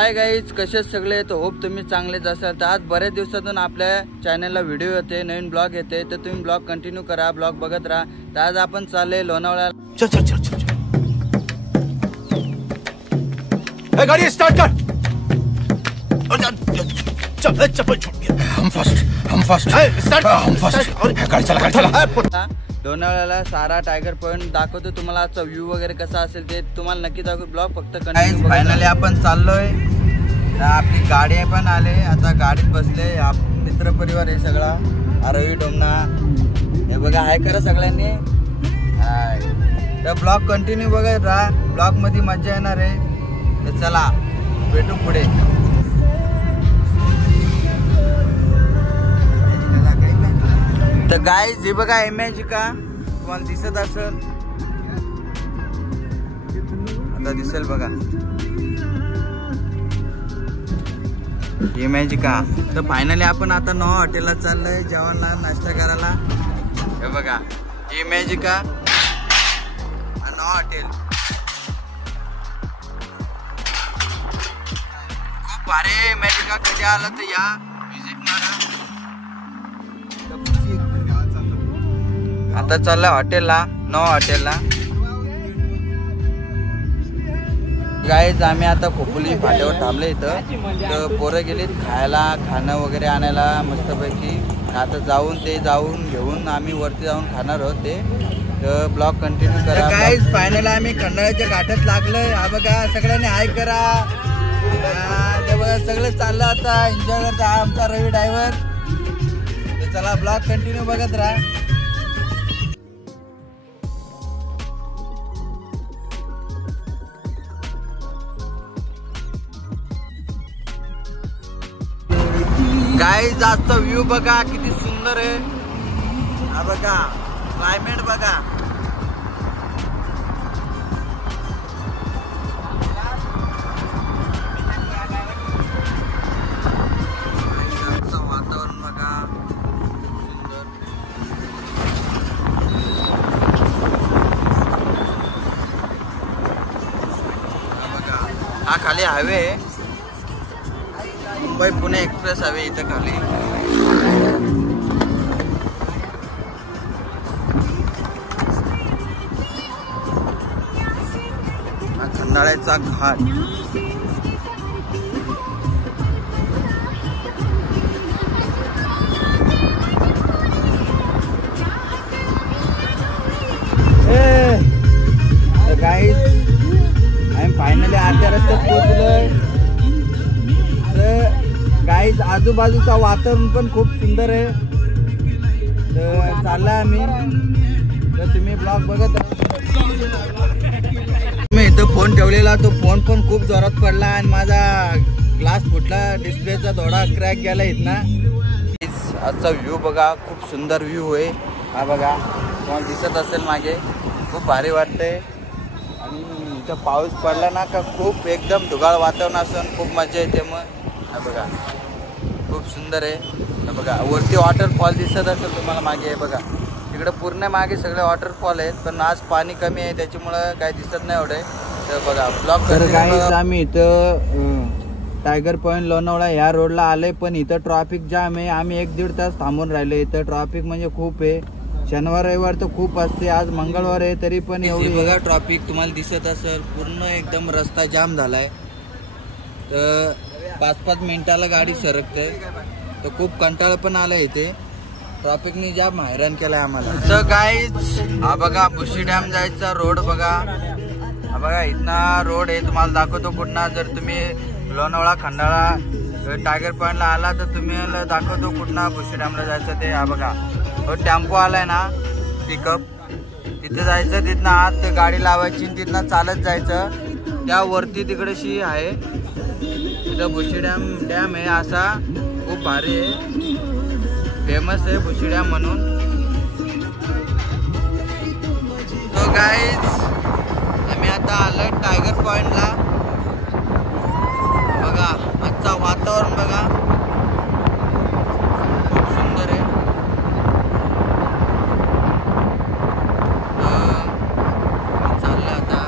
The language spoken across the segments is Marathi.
हाय गाईज, कसे सगळे? तर होप तुम्ही चांगलेच असाल। तर आज बऱ्याच दिवसातून आपल्या चॅनलला व्हिडिओ येते, नवीन ब्लॉग येते, तर तुम्ही ब्लॉग कंटिन्यू करा, ब्लॉग बघत राहा। तर आज आपण चालले लोणावळा। चल चल चल चल ए गाड़ी स्टार्ट कर। चल चप्पल छोड़। हम फास्ट स्टार्ट गाड़ी चला। लोणावळ्याला सारा टायगर पॉइंट दाखवतो तुम्हाला। आजचा व्ह्यू वगैरे कसा असेल ते तुम्हाला नक्की दाखवू। ब्लॉग फक्त कंटिन्यू। फायनली आपण चाललोय, आपली गाडी पण आले, आता गाडीत बसले। मित्र परिवार आहे सगळा, रवी डोमना हे बघा, हाय करा सगळ्यांनी। तर ब्लॉग कंटिन्यू बघत राहा, ब्लॉग मध्ये मजा येणार आहे। तर चला भेटू पुढे। तर गाईज हे बघा इमॅजिका, तुम्हाला दिसत असेल, आता दिसेल बघा इमॅजिका। तर फायनली आपण आता नवा हॉटेलला चाललोय जेवणला, नाश्ता करायला। हे बघा इमॅजिका नवा हॉटेल, खूप भारी इमॅजिका। कधी आला तर या, विजिट मारा। आता चालला हॉटेलला, नवा हॉटेलला। गाईज आम्ही आता खोपोली फाट्यावर थांबले इथं। तर पोरं गेलीत खायला, खाणं वगैरे आणायला मस्तपैकी। आता जाऊन घेऊन आम्ही वरती जाऊन खाणार आहोत ते। तर ब्लॉग कंटिन्यू करा। गाईज फायनल आम्ही खंडाळ्याच्या घाटात लागलोय। हा बघा सगळ्यांनी हाय करा। ते बघा सगळं चाललं, आता एन्जॉय करता आमचा रवी ड्रायव्हर। तर चला ब्लॉग कंटिन्यू बघत राहा। गाईज आजचा व्ह्यू बघा किती सुंदर आहे। हा बघा क्लायमेट बघा, वातावरण बघा सुंदर। हा बघा, हा खाली highway, Mumbai Pune express highway इथं खाली। खंडाळ्याचा घाट, गाईज आम्ही फायनली आजच्या रस्त्यात पोहोचलोय। तर गाईज आजूबाजूचा वातावरण पण खूप सुंदर आहे। तर चालला आम्ही, तर तुम्ही ब्लॉग बघत मी इथं फोन ठेवलेला, तो फोन पण खूप जोरात पडला आणि माझा ग्लास फुटला, डिस्प्लेचा थोडा क्रॅक गेला इथना। आजचा व्ह्यू बघा, खूप सुंदर व्ह्यू आहे। हा बघा तुम्हाला दिसत असेल मागे, खूप भारी वाटतंय। आणि इथं पाऊस पडला ना का खूप एकदम ढगाळ वातावरण असून खूप मजा येते। मग हा बघा खूप सुंदर आहे। हा बघा वरती वॉटरफॉल दिसत असेल तुम्हाला मागे, आहे बघा तिकडे पूर्ण मागे सगळे वॉटरफॉल आहेत, पण आज पाणी कमी आहे त्याच्यामुळं काही दिसत नाही एवढे। तर बघा ब्लॉग आम्ही इथं टायगर पॉइंट लोणावळा ह्या रोडला आले, पण इथं ट्रॅफिक जाम आहे। आम्ही 1-1.5 तास थांबून राहिले इथं। ट्रॅफिक म्हणजे खूप आहे, शनिवार रविवार तर खूप असते, आज मंगळवार आहे तरी पण एवढी बघा ट्रॅफिक तुम्हाला दिसत असेल। पूर्ण एकदम रस्ता जाम झालाय, तर 5-5 मिनिटाला गाडी सरकते। तर खूप कंटाळा पण आलाय इथे, ट्रॅफिकनी जाम हैराण केलाय आम्हाला। तर गाईज हा बघा भुशी डॅम जायचा रोड बघा, हा बघा इथना रोड आहे, तुम्हाला दाखवतो कुठना। जर तुम्ही लोणावळा खंडाळा टायगर पॉइंटला आला तर तुम्ही दाखवतो कुठना भुशी डॅमला जायचं ते। हा बघा तो टेम्पो आलाय ना पिकअप, तिथे जायचं, तिथनं आत गाडी लावायची, तिथनं चालत जायचं। त्या वरती तिकडेशी आहे, तिथं भुशी डॅम आहे असा, खूप भारी आहे, फेमस आहे भुशी डॅम म्हणून। तो गाईज आम्ही आता आलो टायगर पॉइंटला। बघा आजचा वातावरण बघा खूप सुंदर आहे। चाललं आता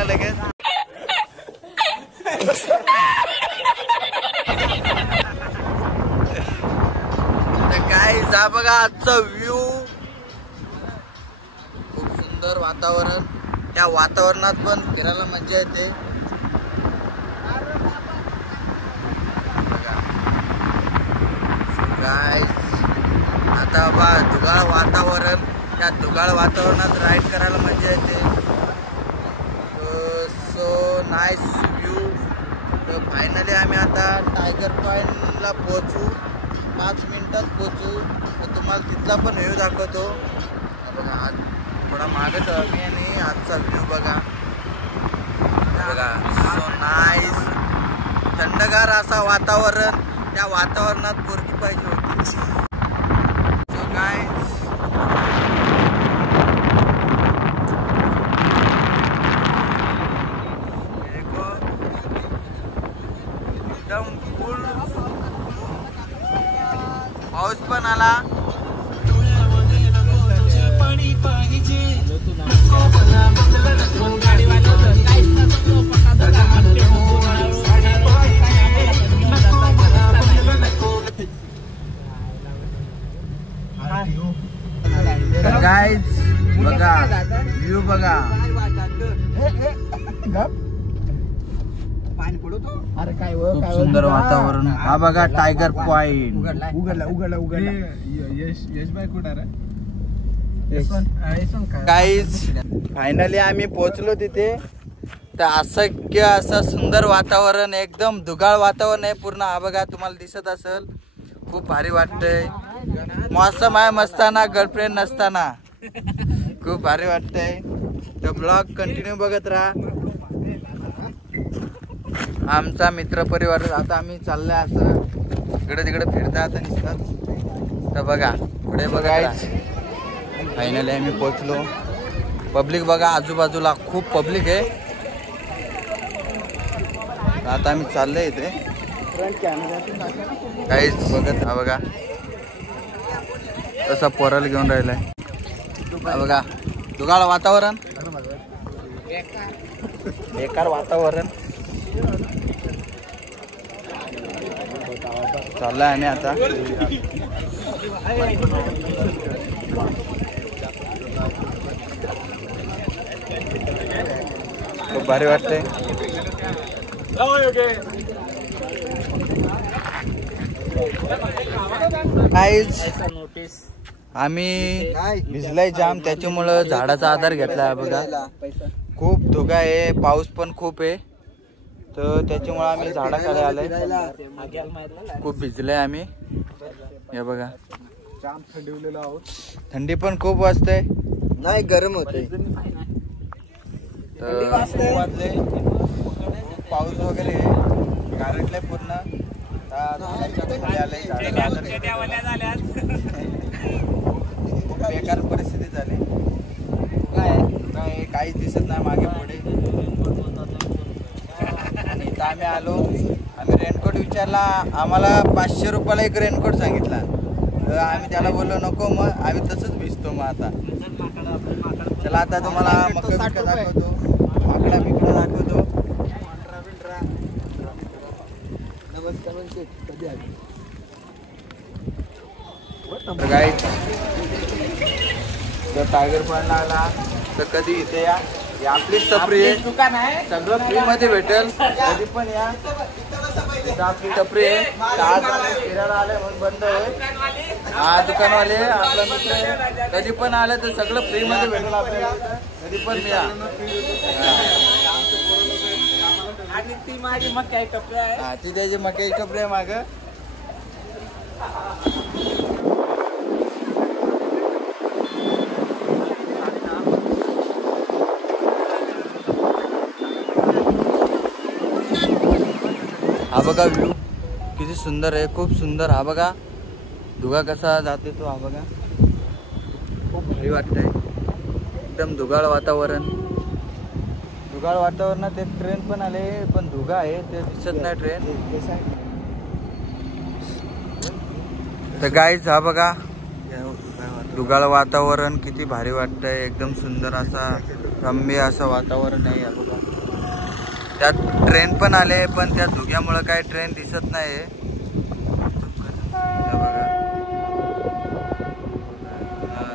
लागला लगेच. काय जा बघा आजचा व्ह्यू. खूप सुंदर वातावरण. त्या वातावरणात पण फिरायला मजा येते. आता बा ढगाळ वातावरण. त्या ढगाळ वातावरणात राईड करायला मजा येते. So nice view. तर फायनली आम्ही आता टायगर पॉईंटला पोहोचू. 5 मिनिटात पोहोचू. तर तुम्हाला तिथला पण व्ह्यू दाखवतो. बघा आज थोडा मागच आम्ही आणि आजचा व्ह्यू बघा. बघा सो नाईस. थंडगार असा वातावरण. त्या वातावरणात पोरगी पाहिजे होती. सो गाईज एकदम फुल पाऊस पण आला. गाईज बघा व्ह्यू बघा. खूप सुंदर वातावरण. हा बघा टायगर पॉइंट. गाईज फायनली आम्ही पोहोचलो तिथे. तर असं असं सुंदर वातावरण. एकदम ढगाळ वातावरण आहे पूर्ण. हा बघा तुम्हाला दिसत असेल. खूप भारी वाटतंय. मौसम आहे मस्ताना गर्लफ्रेंड नसताना. खूप भारी वाटतंय. तर ब्लॉग कंटिन्यू बघत राहा. आमचा मित्र परिवार आता आम्ही चाललोय असं इकडे तिकडे फिरतात आणि दिसतात. तर बघा पुढे बघा. फायनली आम्ही पोहोचलो. पब्लिक बघा आजूबाजूला खूप पब्लिक आहे. आता आम्ही चाललोय इथे. काहीच बघत हा बघा तसा पोराला घेऊन राहिलाय. हा बघा ढगाळ वातावरण. बेकार वातावरण. चाललाय आम्ही आता. खूप भारी वाटतंय. आम्ही भिजलाय जाम. त्याच्यामुळं झाडाचा आधार घेतलाय बघा. खूप धुगा आहे. पाऊस पण खूप आहे. तर त्याच्यामुळे आम्ही झाडाखाली आलोय. खूप भिजलाय आम्ही. हे बघा थंडी पण खूप वाजते. नाही गरम होते. पाऊस वगैरे गारटलाय पूर्ण. बेकार परिस्थिती झाली. काय काहीच दिसत नाही मागे पुढे. आणि इथं आम्ही आलो. आम्ही रेनकोट विचारला. आम्हाला 500 रुपयाला एक रेनकोट सांगितला. तर आम्ही त्याला बोललो नको. मग आम्ही तसंच भिजतो. मग आता चला आता तुम्हाला मका दाखवतो. माकडा बिकडा दाखवतो. गाईज जर टायगर पॉइंटला आला तर कधी इथे या. आपलीच टपरी आहे. दुकान आहे. सगळं फ्री मध्ये भेटेल. कधी पण या. आपली टपरी आहे. फिरायला आले म्हणून बंद आहे. हा दुकानवाले आपला मित्र आहे. कधी पण आलं तर सगळं फ्री मध्ये भेटेल आपल्याला. कधी पण या. आणि ती माझी मक्याची टपरी आहे. हा ती त्याची मक्याची टपरी आहे माग. हा बघा व्ह्यू किती सुंदर आहे. खूप सुंदर. हा बघा धुगा कसा जाते तो. हा बघा खूप भारी वाटतंय. एकदम धुगाळ वातावरण. धुगाळ वातावरणात एक ट्रेन पण आले. पण धुगा आहे ते दिसत नाही ट्रेन. तर गाईज हा बघा ढगाळ वातावरण किती भारी वाटतंय. एकदम सुंदर असा रम्य असं वातावरण आहे. या बघा त्यात ट्रेन पण आले, पण त्या धुक्यामुळे काय ट्रेन दिसत नाही.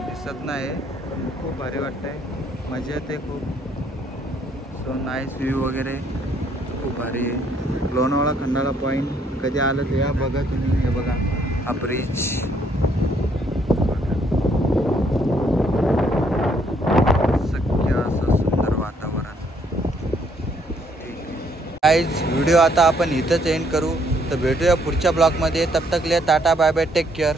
दिसत नाही, पण खूप भारी वाटतंय. मजा येते खूप. सो नाईस व्ह्यू वगैरे खूप भारी आहे. लोणावळा खंडाळा पॉईंट कधी आलं तर या बघा तुम्ही. हे बघा हा ब्रिज. गाइस व्हिडिओ आता आपण इथंच एंड करू. तर भेटूया पुढच्या ब्लॉगमध्ये. तब तक लिए tata bye bye, take care.